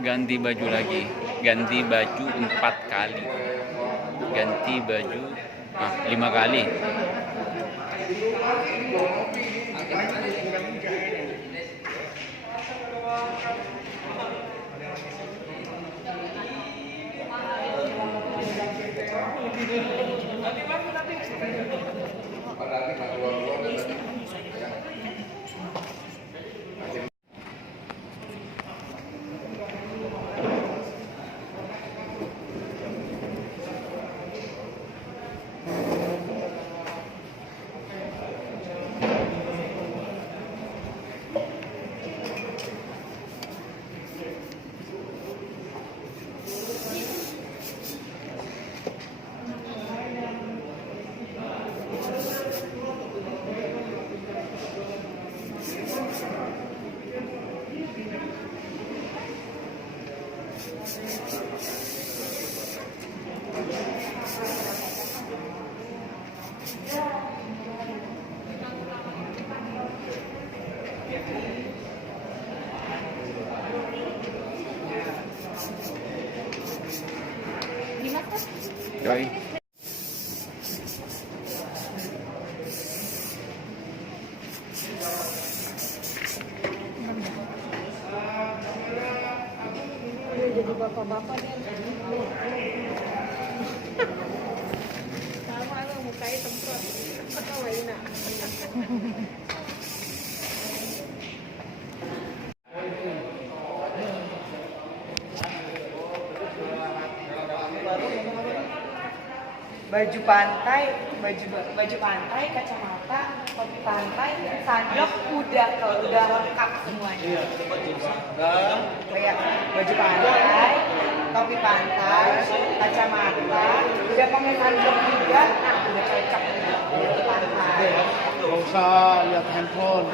ganti baju lagi, ganti baju 4 kali, ganti baju 5 kali. Yoi. Jadi bapak-bapak nih. Sama lo mukanya temprot. Kau Waina. Baju pantai, baju pantai, kacamata, topi pantai, sandok udah kalau udah lengkap semuanya. Kayak baju pantai, topi pantai, kacamata, udah pakai sandok juga, nah udah cocok baju pantai. Gak usah lihat handphone.